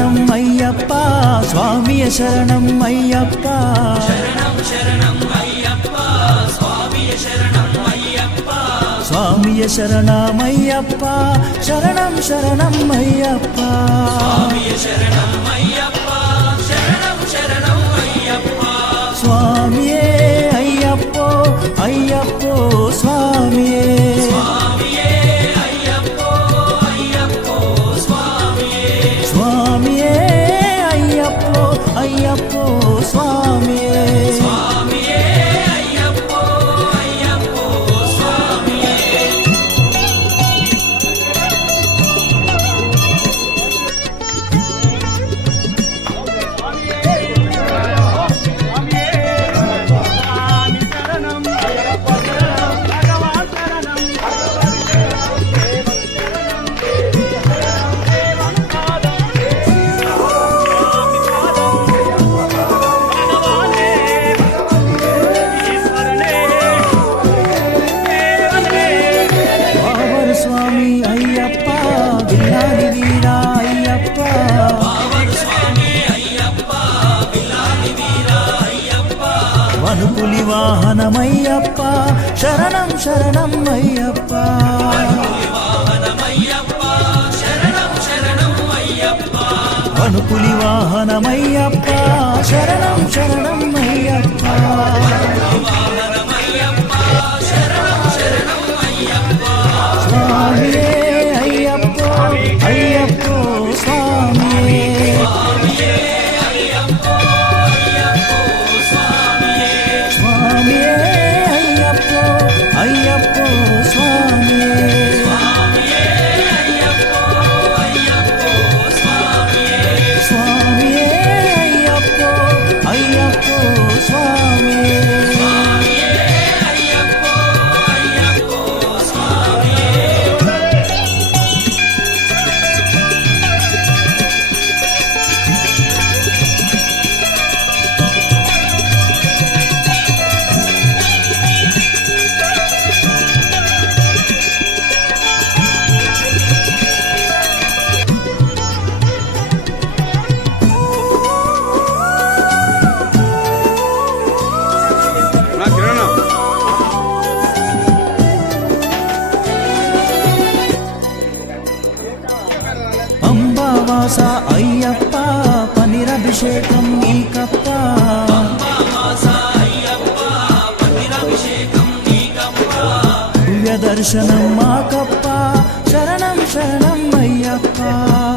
శరణం అయ్యప్ప స్వామియ శరణం అయ్యప్ప. స్వామియ శరణమయ్యప్ప శరణం శరణం అయ్యప్ప. స్వామియే శరణం శరణం అయ్యప్ప. వనుపులి వాహనమయ్యప్ప. శరణం శరణం అయ్యప్ప. అయ్యప్పో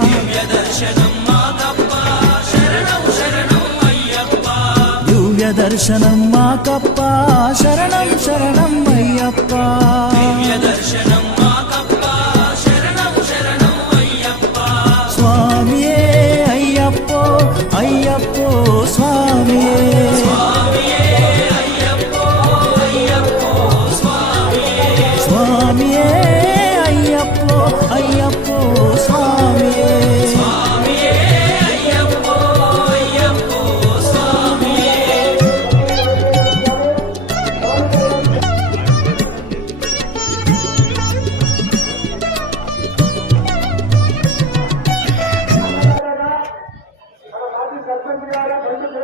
దివ్య దర్శనం మాకప్ప. శరణం శరణం అయ్యప్ప. దివ్య దర్శనం మాకప్ప. శరణం శరణం అయ్యప్ప. దర్శనం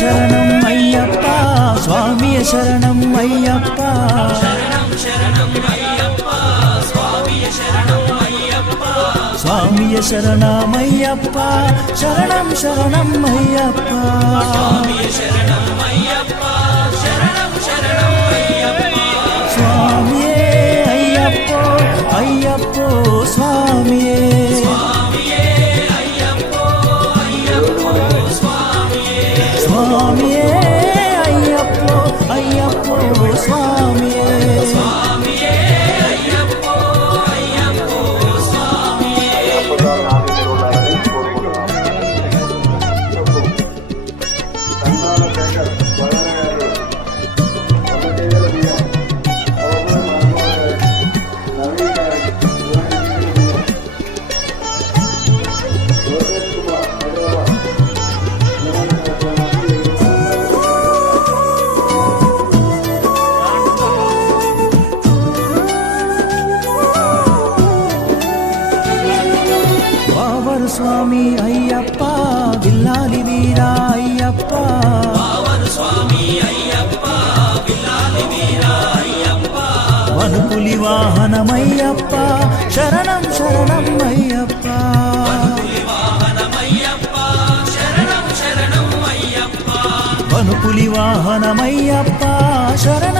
శరణం అయ్యప్ప స్వామి శరణం అయ్యప్ప స్వామియ శరణమయ్యప్ప శరణం శరణం అయ్యప్ప వనుపులి వాహనమయ్యప్ప శరణం శరణం అయ్యప్ప వనుపులి వాహనమయ్యప్ప. శరణం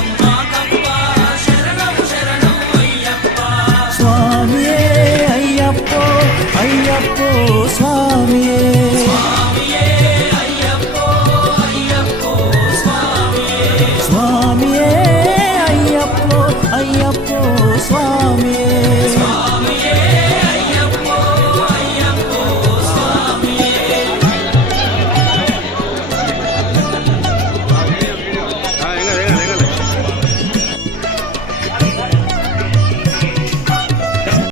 ಸ್ವಾಮಿ